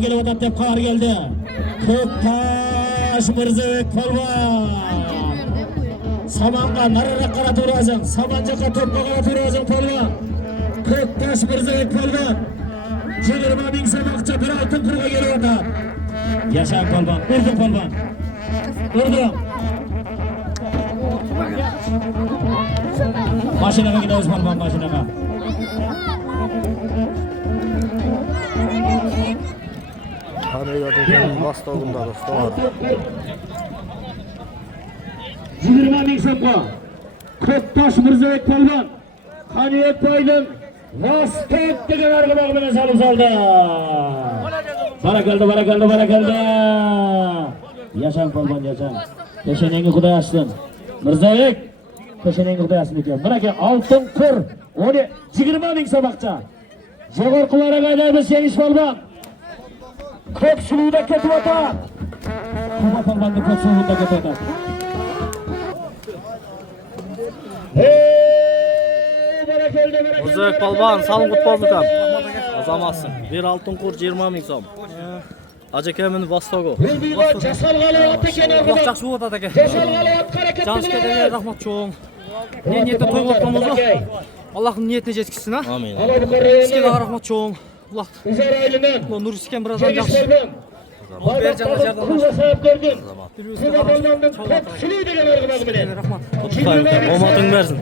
Gelip atıp dep kar geldi. Köktaş Mirzabek Polvon. Samanға narырақ қаратып ұрасың, Саман жаққа топқа қаратып ұрасың Polvon. Köktaş Mirzabek Polvon. 20 bin so'm ақша bir алтын құрға келіп atады. Yaşar Polvon, urdi Polvon. Urdi. Mashinaga gidiyoruz Polvon, mashinaga. Qaniyat Vostog'unda dostlar. 20 bin so'mga Köktaş Mirzabek Polvon Qaniyat Poydin Vostok degan arg'umog'i bilan salib soldi. Barakaldi. Yaşar Polvon, yaşar. Peshanangga Xudo yaxshisin. Mirzabek, peshanangga Xudo yaxshisin ekan. Mana aka oltin qur, 20 bin so'm ақша. Jo'g'orqi varaqadamiz Yenish Polvon. Ko'k suvda ketib o'tadi. Quva Polvonni ko'k suvda ketib o'tadi. Mirzabek Polvon salım qutboldikan. Azamazsın. Bir altın kur 20 bin so'm. Ajakamning Vostog'i. Yaxshi bo'ladi aka. Jamshidga rahmat cho'ng. Niyatda to'y qilganmiz. Allohning niyatini yetkazsin ha. Amin. Sizga da rahmat cho'ng. Alloh nur iskan birazdan yaxshi. Rahmat. Omating bersin.